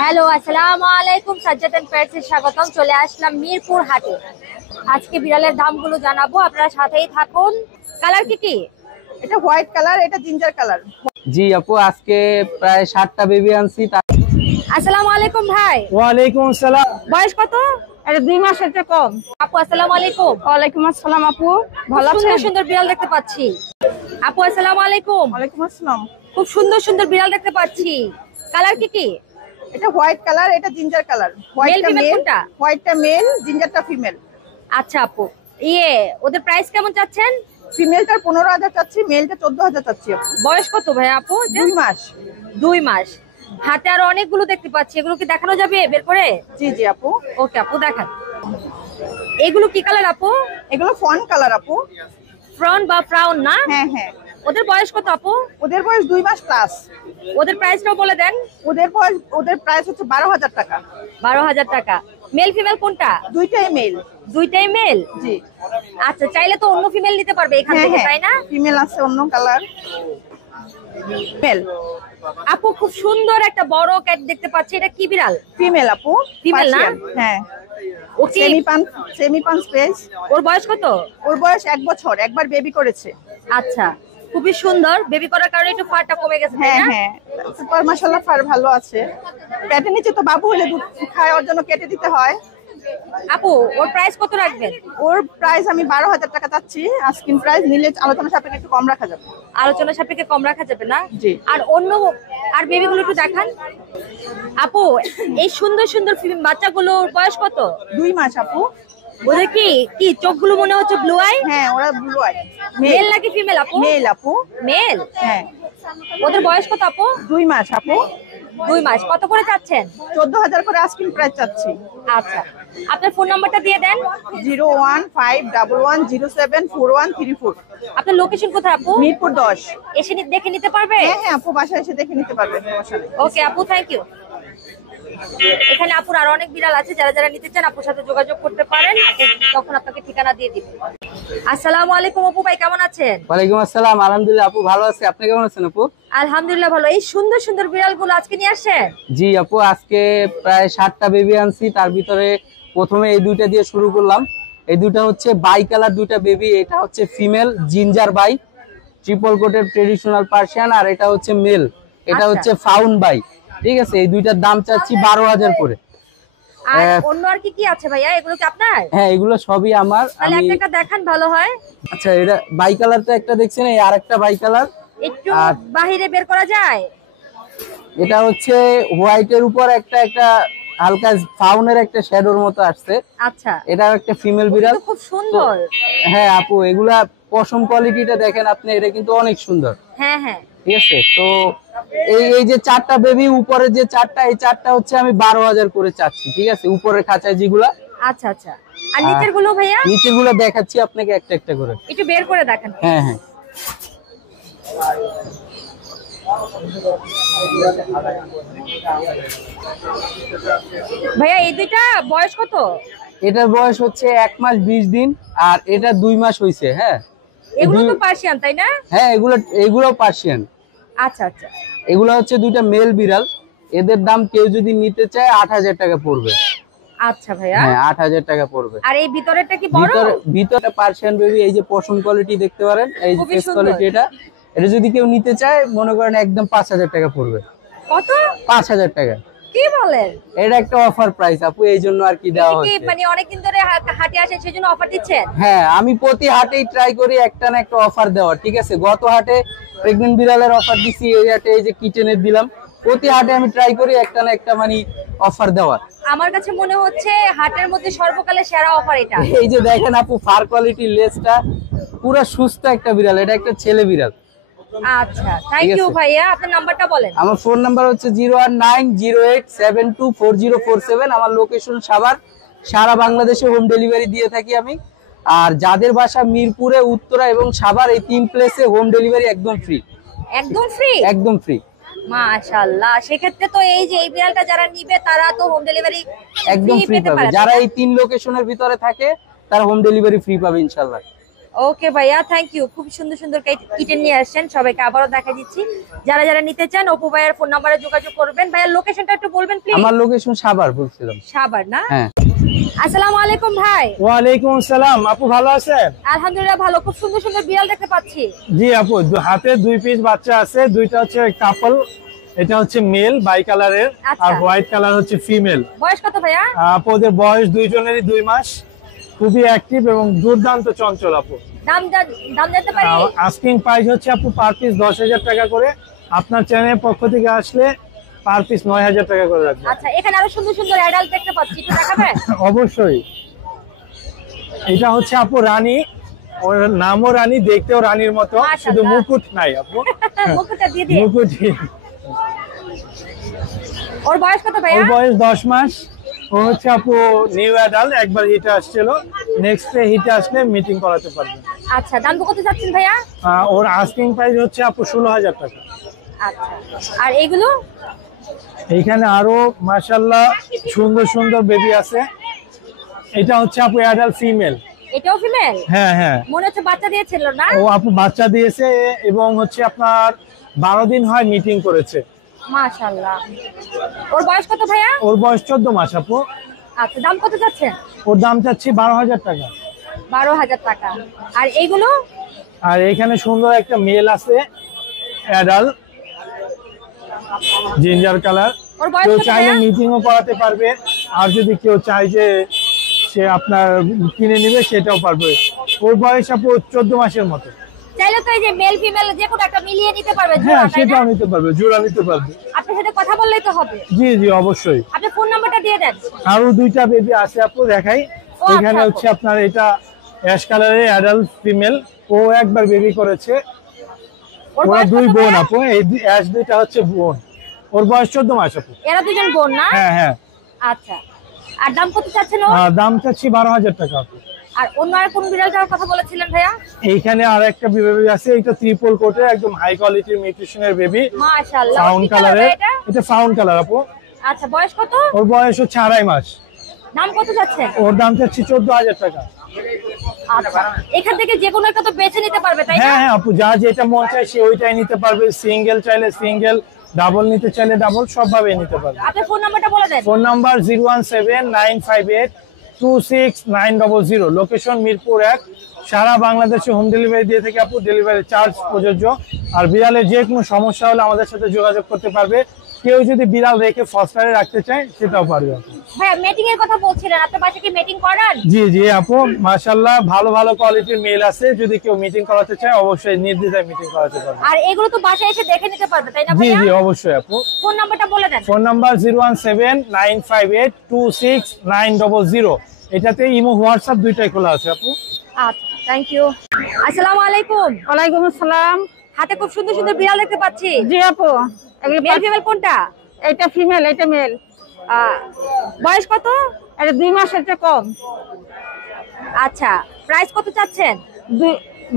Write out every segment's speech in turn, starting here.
Hello, আসসালামু আলাইকুম। Sajjad and পেটসে স্বাগতম। চলে আসলাম মিরপুর হাটে। আজকে বিড়ালের দামগুলো জানাবো, আপনারা সাথেই থাকুন। কালার কি? এটা হোয়াইট কালার, এটা জিঞ্জার কালার। জি আপু, আজকে প্রায় 7টা বেবি আনছি। আসসালামু আলাইকুম ভাই। ওয়ালাইকুম আসসালাম। বয়স কত? এটা 2 মাসের চেয়ে কম। আপু আসসালামু আলাইকুম। ওয়ালাইকুম আসসালাম আপু, ভালো আছেন? সুন্দর সুন্দর বিড়াল দেখতে পাচ্ছি। আপু আসসালামু আলাইকুম। ওয়ালাইকুম আসসালাম। খুব সুন্দর সুন্দর বিড়াল দেখতে পাচ্ছি। কালার কি? এটা হোয়াইট কালার, এটা জিঞ্জার কালার। হোয়াইটটা মেল কোনটা? হোয়াইটটা মেল, জিঞ্জারটা ফিমেল। আচ্ছা আপু, ওদের প্রাইস কেমন চাচ্ছেন? ফিমেলটার 15,000 চাচ্ছি, মেলটা 14,000 চাচ্ছি আপু। বয়স কত ভাই আপু? 2 মাস। 2 মাস। হাতে আরো অনেকগুলো দেখতে পাচ্ছি, এগুলো কি দেখানো যাবে বের করে? জি জি আপু। ওকে আপু, দেখান। এগুলো কি কালার আপু? এগুলো ফন কালার আপু। ফ্রন বা ফ্রাউন না? হ্যাঁ হ্যাঁ। ওদের বয়স কত আপু? ওদের বয়স 2 মাস প্লাস। ওদের প্রাইসটাও বলে দেন। ওদের প্রাইস হচ্ছে 12,000 টাকা। 12,000 টাকা। মেল ফিমেল কোনটা? দুইটাই মেল। দুইটাই মেল? জি। আচ্ছা, চাইলে তো অন্য ফিমেল নিতে পারবে এখান হ্যাঁ থেকে, হ্যাঁ, তাই না? ফিমেল আছে অন্য কালার। মেল। আপু খুব সুন্দর একটা বড় ক্যাট দেখতে পাচ্ছি, এটা কি বিড়াল? ফিমেল আপু। ফিমেল না? Persian, হ্যাঁ। ওকে। সেমি পান স্পেস। ওর বয়স কত? ওর বয়স 1 বছর, একবার বেবি করেছে। আচ্ছা, খুবই সুন্দর। বেবি করার কারণে একটু ফারটা কমে গেছে, তাই হ্যাঁ না? হ্যাঁ, সুপার মাশাআল্লাহ, ফার ভালো আছে। পেটের নিচে তো বাবু হলে দুধ খায়, ওর জন্য কেটে দিতে হয়। আপু ওর প্রাইস কত রাখবেন? ওর প্রাইস আমি 12,000 টাকা চাচ্ছি। আস্কিং প্রাইস নিলে আলোচনা সাপেক্ষে একটু কম রাখা যাবে। আলোচনা সাপেক্ষে কম রাখা যাবে না? জি। আর বেবিগুলো একটু দেখান। আপু এই সুন্দর সুন্দর বাচ্চাগুলোর বয়স কত? 2 মাস আপু। ওদের কি চোখগুলো মনে হচ্ছে ব্লু আই? হ্যাঁ, ওরা ব্লু আই। মেল নাকি ফিমেল আপু? মেল আপু। মেল? হ্যাঁ। ওদের বয়স কত আপু? 2 মাস আপু। 2 মাস। কত করে চাচ্ছেন? 14,000 করে আস্কিং প্রাইস চাচ্ছি। আচ্ছা, আপনার ফোন নাম্বারটা দিয়ে দেন। 01511074134। আপনার লোকেশন কোথায় আপু? মিরপুর 10। এসে দেখে নিতে পারবে? হ্যাঁ হ্যাঁ আপু, বাসায় এসে দেখে নিতে পারবেন। সমস্যা নেই। ওকে আপু, থ্যাংক ইউ। এখানে আপুর আরো অনেক বিড়াল আছে, যারা যারা নিতে চান আপুর সাথে যোগাযোগ করতে পারেন, তখন আপনাকে ঠিকানা দিয়ে দিবেন। আসসালামু আলাইকুম আপু ভাই, কেমন আছেন? ওয়ালাইকুম আসসালাম। আলহামদুলিল্লাহ আপু, ভালো আছি। আপনি কেমন আছেন আপু? আলহামদুলিল্লাহ ভালো। এই সুন্দর সুন্দর বিড়ালগুলো আজকে নিয়ে আসছেন? জি আপু, আজকে প্রায় 7টা বেবি আনছি। তার ভিতরে প্রথমে এই দুইটা দিয়ে শুরু করলাম। এই দুইটা হচ্ছে বাই কালার দুইটা বেবি। এটা হচ্ছে ফিমেল জিঞ্জার বাই, ট্রিপল কোটের ট্রেডিশনাল পার্সিয়ান। আর এটা হচ্ছে মেল, এটা আচ্ছা। হচ্ছে ফাউন বাই। ঠিক আছে, এই দুইটার দাম চাচ্ছি 12,000 করে। আর অন্য আর কি আছে ভাইয়া? এগুলো কি আপনার? হ্যাঁ, এগুলো সবই আমার। তাহলে একটা দেখান, ভালো হয়। আচ্ছা, এটা বাই কালারটা একটা দেখছেন, এই আরেকটা বাই কালার। একটু বাহিরে বের করা যায়? এটা হচ্ছে হোয়াইটের উপর একটা একটা হালকা ফাউনের একটা শ্যাডোর মতো আসছে। আচ্ছা, এটা একটা ফিমেল বিড়াল, খুব সুন্দর। হ্যাঁ আপু, এগুলা পশম কোয়ালিটিটা দেখেন আপনি, এটা কিন্তু অনেক সুন্দর। হ্যাঁ হ্যাঁ, ঠিক আছে। তো এই যে 4টা বেবি, উপরে যে 4টা, এই 4টা হচ্ছে আমি 12,000 করে চাচ্ছি। ঠিক আছে, উপরের খাঁচায় যেগুলা। আচ্ছা আচ্ছা। আর নিচের গুলো ভাইয়া? নিচের গুলো দেখাচ্ছি আপনাকে একটা একটা করে। একটু বের করে দেখান। হ্যাঁ হ্যাঁ। ভাইয়া এই দুইটা বয়স কত? এটার বয়স হচ্ছে 1 মাস 20 দিন, আর এটা 2 মাস হয়েছে। হ্যাঁ, এগুলো তো পার্সিয়ান, তাই না? হ্যাঁ, এগুলো পার্সিয়ান। আচ্ছা আচ্ছা। এগুলো হচ্ছে দুইটা মেল বিড়াল। এদের দাম কেউ যদি নিতে চায় 8,000 টাকা পড়বে। আচ্ছা ভাইয়া। হ্যাঁ, 8,000 টাকা পড়বে। আর এই ভিতরেরটা কি বড়? ভিতরে পার্সিয়ান বেবি, এই যে পশম কোয়ালিটি দেখতে পারেন, এই যে ফেস সুন্দর। কোয়ালিটি, এটা যদি কেউ নিতে চায় মনে করেন একদম 5,000 টাকা পড়বে। কত? 5,000 টাকা। কি বলেন? এটা একটা অফার প্রাইস আপু, এই জন্য আর কি দেওয়া হচ্ছে। মানে অনেকদিন ধরে হাটে আসেন, সেজন্য অফার দিচ্ছেন? হ্যাঁ, আমি প্রতি হাটেই ট্রাই করি একটা না একটা অফার দেওয়ার। ঠিক আছে, গত হাটে প্রেগন্যান্ট বিড়ালের অফার দিছি, এই হাটে এই যে কিচেনের দিলাম। প্রতি হাটে আমি ট্রাই করি একটা না একটা মানে অফার দেওয়ার। আমার কাছে মনে হচ্ছে হাটের মধ্যে সর্বকালের সেরা অফার এটা। এই যে দেখেন আপু, ফার কোয়ালিটি, লেজটা পুরো সুস্থ একটা বিড়াল। এটা একটা ছেলে বিড়াল। আচ্ছা, থ্যাংক ইউ ভাইয়া। আপনার নাম্বারটা বলেন। আমার ফোন নাম্বার হচ্ছে 01908724047। আমার লোকেশন সাভার। সারা বাংলাদেশে হোম ডেলিভারি দিয়ে থাকি আমি। আর যাদের বাসা মিরপুরে, উত্তরা এবং সাভার, এই 3 প্লেসে হোম ডেলিভারি একদম ফ্রি। একদম ফ্রি? একদম ফ্রি। মাশাআল্লাহ। সেক্ষেত্রে তো এই যে এই বিড়ালটা যারা নিবে তারা তো হোম ডেলিভারি একদম ফ্রি পাবে। যারা এই 3 লোকেশনের ভিতরে থাকে তারা হোম ডেলিভারি ফ্রি পাবে ইনশাআল্লাহ। ওকে ভাইয়া, থ্যাংক ইউ। খুব সুন্দর সুন্দর কিটেন নিয়ে আসছেন, সবাইকে আবারও দেখা দিচ্ছি। যারা যারা নিতে চান অপু ভাইয়ের ফোন নাম্বারে যোগাযোগ করবেন। ভাইয়ার লোকেশনটা একটু বলবেন প্লিজ। আমার লোকেশন সাভার বলছিলাম। সাভার না? হ্যাঁ। আসসালামু আলাইকুম ভাই। ওয়ালাইকুম আসসালাম। আপু ভালো আছেন? আলহামদুলিল্লাহ ভালো। খুব সুন্দর সুন্দর বিড়াল দেখতে পাচ্ছি। জি আপু, হাতে 2 পিস বাচ্চা আছে, দুইটা হচ্ছে কাপল। এটা হচ্ছে মেল বাই কালারের, আচ্ছা। আর হোয়াইট কালার হচ্ছে ফিমেল। বয়স কত ভাইয়া? আপু ওদের বয়স দুইজনেরই 2 মাস। খুবই অ্যাক্টিভ এবং দুর্দান্ত চঞ্চল আপু। দাম জানতে পারি? আস্কিং প্রাইস হচ্ছে আপু পার পিস 10,000 টাকা করে। আপনার চ্যানেলের পক্ষ থেকে আসলে পার পিস 9,000 টাকা করে রাখবেন। আচ্ছা, এখানে আরো সুন্দর সুন্দর অ্যাডাল্ট দেখতে পাচ্ছি, একটু দেখাবেন? অবশ্যই। এটা হচ্ছে আপু রানী, ওর নামও রানী, দেখতেও রানীর মতো, মাশাআল্লাহ। শুধু মুকুট নাই আপু। মুখটা দিয়ে দিয়ে। মুকুট। ওর বয়স কত ভাইয়া? ওর বয়স 10 মাস। ও হচ্ছে আপু নিউ অ্যাডাল্ট, একবার হিটে আসছিল, নেক্সট ডে হিটে আসলে মিটিং করাতে পারবেন। আচ্ছা, দাম কত চাচ্ছেন ভাইয়া? ওর আস্কিং প্রাইস হচ্ছে আপু 16,000 টাকা। আচ্ছা, আর এইগুলো? এইখানে আরো মাশাআল্লাহ সুন্দর সুন্দর বেবি আছে। এটা হচ্ছে আপু অ্যাডাল্ট ফিমেল। এটাও ফিমেল? হ্যাঁ হ্যাঁ, মনে হচ্ছে বাচ্চা দিয়েছিল না? ও আপু বাচ্চা দিয়েছে এবং হচ্ছে আপনার 12 দিন হয় মিটিং করেছে। মাশাআল্লাহ। ওর বয়স কত ভাইয়া? ওর বয়স 14 মাস আপু। আচ্ছা, দাম কত চাচ্ছেন? ওর দাম চাচ্ছি 12,000 টাকা। 12,000 টাকা। আর এইগুলো? আর এখানে সুন্দর একটা মেল আছে অ্যাডাল্ট, জিঞ্জার কালার। ওর বয়স কেউ কত চাইলে ভাইয়া? মিটিংও করাতে পারবে, আর যদি কেউ চায় যে সে আপনার কিনে নিবে সেটাও পারবে। ওর বয়স আপু 14 মাসের মতো। চাইলে তো এই যে মেল ফিমেল যে কোনো একটা মিলিয়ে নিতে পারবে, হ্যাঁ, জোড়া, তাই না? সেটাও নিতে পারবে, জোড়া নিতে পারবে। আপনার সাথে কথা বললেই তো হবে। জি জি অবশ্যই। আপনি ফোন নাম্বারটা দিয়ে দেন। আরো 2টা বেবি আছে আপু, দেখাই। ও, এখানে আচ্ছা, হচ্ছে আপনার এটা অ্যাশ কালারের অ্যাডাল্ট ফিমেল, ও একবার বেবি করেছে। ওর ওরা বয়স 2 কত বোন ভাইয়া? আপু, এই অ্যাশ 2টা হচ্ছে বোন। ওর বয়স 14 মাস আপু। এরা দুজন বোন না? হ্যাঁ হ্যাঁ। আচ্ছা, আর দাম কত চাচ্ছেন ওর? দাম চাচ্ছি 12,000 টাকা আপু। আর অন্য আর কোন বিড়ালটার কথা বলেছিলেন ভাইয়া? এইখানে আর একটা বেবি আছে, এটা ট্রিপল কোটের একদম হাই কোয়ালিটির মিউটেশনের বেবি, মাশাআল্লাহ। ফাউন্ড কি কালার কালারের। এটা? এটা ফাউন্ড কালার আপু। আচ্ছা, বয়স কত? ওর বয়স হচ্ছে 2.5 মাস। দাম কত চাচ্ছেন? ওর দাম চাচ্ছি 14,000 টাকা। আচ্ছা, এখান থেকে যে কোনো একটা তো বেছে নিতে পারবে, তাই না? হ্যাঁ হ্যাঁ আপু, যা যেটা মন চায় সে ওইটাই নিতে পারবে। সিঙ্গেল চাইলে সিঙ্গেল, ডাবল নিতে চাইলে ডাবল, সবভাবে নিতে পারবে। আপনার ফোন নাম্বারটা বলে দেন। Phone number 017-958-26900। লোকেশন মিরপুর 1। সারা বাংলাদেশে হোম ডেলিভারি দিয়ে থেকে আপু, ডেলিভারি চার্জ প্রযোজ্য। আর বিড়ালের যে কোনো সমস্যা হলে আমাদের সাথে যোগাযোগ করতে পারবে। কেউ যদি বিড়াল রেখে ফস্টারে রাখতে চায় সেটাও পারবে আপু। ভাইয়া, মিটিং এর কথা বলছিলেন, আপনার বাসায় কি মিটিং করান? জি জি আপু, মাশাআল্লাহ ভালো ভালো কোয়ালিটির মেল আছে, যদি কেউ মিটিং করাতে চায় অবশ্যই নির্দ্বিধায় মিটিং করাতে পারবে। আর এগুলো তো বাসায় এসে দেখে নিতে পারবে, তাই না জি ভাইয়া? জি অবশ্যই আপু। ফোন নাম্বারটা বলে দেন। Phone number 017-958-26900। এটাতে ইমো হোয়াটসঅ্যাপ দুইটাই খোলা আছে আপু। আচ্ছা, থ্যাংক ইউ। আসসালামু আলাইকুম। ওয়ালাইকুম আসসালাম। হাতে খুব সুন্দর সুন্দর বিড়াল দেখতে পাচ্ছি। জি আপু, মেল ফিমেল কোনটা? এটা ফিমেল, এটা মেল। বয়স কত? এটা 2 মাসের চেয়ে কম। আচ্ছা, প্রাইস কত চাচ্ছেন?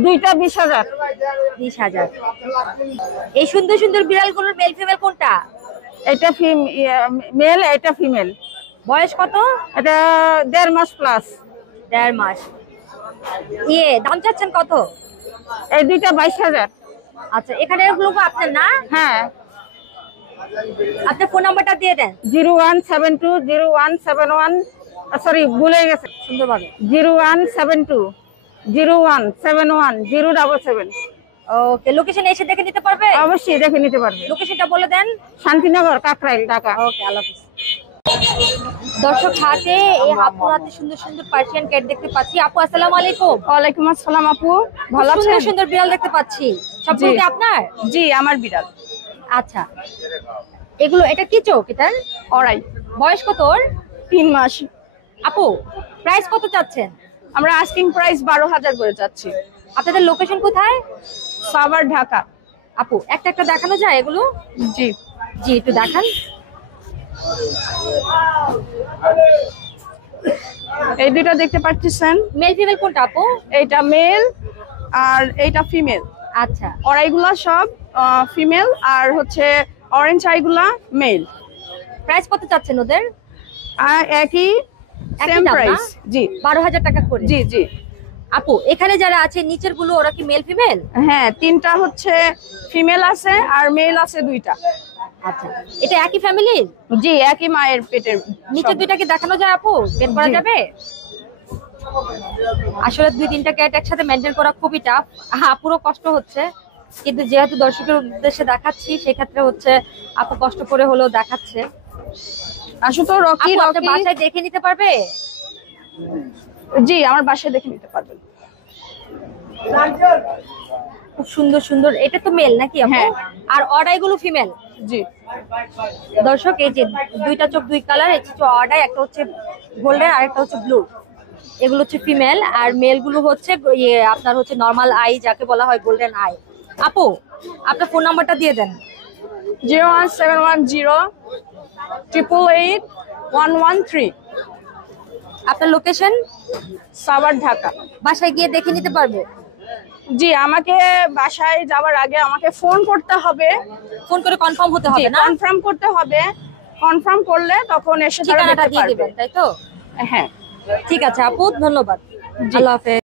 দুইটা 20,000। 20,000। এই সুন্দর সুন্দর বিড়ালগুলোর মেল ফিমেল কোনটা? এটা মেল, এটা ফিমেল। বয়স কত? এটা 1.5 মাস প্লাস। 1.5 মাস। দাম চাচ্ছেন কত? এই দুইটা 22,000। আচ্ছা, এখানে এগুলো আপনার না? হ্যাঁ। আপনার ফোন নাম্বারটা দিয়ে দেন 01720171, সরি ভুলে গেছে সুন্দরভাবে। 0172017107। ওকে, লোকেশন এসে দেখে নিতে পারবে? অবশ্যই দেখে নিতে পারবে। লোকেশনটা বলে দেন। শান্তিনগর, কাকরাইল, ঢাকা। ওকে, আল্লাহ হাফেজ। দর্শক, হাতে এই আপুর হাতে সুন্দর সুন্দর পার্সিয়ান ক্যাট দেখতে পাচ্ছি। আপু আসসালামু আলাইকুম। ওয়ালাইকুম আসসালাম আপু, ভালো সুন্দর আছেন? সুন্দর বিড়াল দেখতে পাচ্ছি, সবগুলো কি আপনার? জি, আমার বিড়াল। আচ্ছা, এগুলো এটা কি চোখ এটার? ওরাই। বয়স কত ওর? 3 মাস। আপু, প্রাইস কত চাচ্ছেন? আমরা আস্কিং প্রাইস 12,000 করে যাচ্ছি। আপনাদের লোকেশন কোথায়? সাভার, ঢাকা। আপু, একটা একটা দেখানো যায় এগুলো? জি জি, একটু দেখান। এই দুইটা দেখতে পাচ্ছেন। মেল ফিমেল কোনটা আপু? এইটা মেল আর এইটা ফিমেল। আচ্ছা, ওরাইগুলা সব ফিমেল, আর হচ্ছে অরেঞ্জ আইগুলা মেল। প্রাইস কত চাচ্ছেন ওদের? আর একই একই সেম দাম না? প্রাইস। জি 12,000 টাকা করে। জি জি। আপু এখানে যারা আছে নিচের গুলো ওরা কি মেল ফিমেল? হ্যাঁ, 3টা হচ্ছে ফিমেল আছে আর মেল আছে 2টা। আচ্ছা, এটা একই ফ্যামিলির? জি, একই মায়ের পেটের। নিচের দুইটা কি দেখানো যায় আপু? বের করা জি। যাবে? আসলে 2-3টা ক্যাট একসাথে মেনটেন করা খুবই টাফ। আপুরও কষ্ট হচ্ছে, কিন্তু যেহেতু দর্শকের উদ্দেশ্যে দেখাচ্ছি সেক্ষেত্রে হচ্ছে আপু কষ্ট করে হলেও দেখাচ্ছে। আসলে তো রকি আপু আপনার রকি বাসায় দেখে নিতে পারবে? জি, আমার বাসায় দেখে নিতে পারবেন। খুব সুন্দর সুন্দর। এটা তো মেল নাকি আপু? হ্যাঁ। আর অর্ডাইগুলো ফিমেল? জি। দর্শক এই যে দুইটা চোখ দুই কালার, এই যে অর্ডাই, একটা হচ্ছে গোল্ডেন আর একটা হচ্ছে ব্লু। এগুলো হচ্ছে ফিমেল, আর মেল গুলো হচ্ছে ইয়ে আপনার হচ্ছে নরমাল আই, যাকে বলা হয় গোল্ডেন আই। আপু আপনার ফোন নাম্বারটা দিয়ে দেন। 01710888113। আপনার লোকেশন? সাভার, ঢাকা। বাসায় গিয়ে দেখে নিতে পারবে? জি, আমাকে বাসায় যাওয়ার আগে আমাকে ফোন করতে হবে। ফোন করে কনফার্ম হতে হবে না? কনফার্ম করতে হবে। কনফার্ম করলে তখন এসে তারা ঠিকানাটা দেখতে দিয়ে পারবে। দিবেন, তাই তো? হ্যাঁ। ঠিক আছে আপু, ধন্যবাদ। আল্লাহ হাফেজ।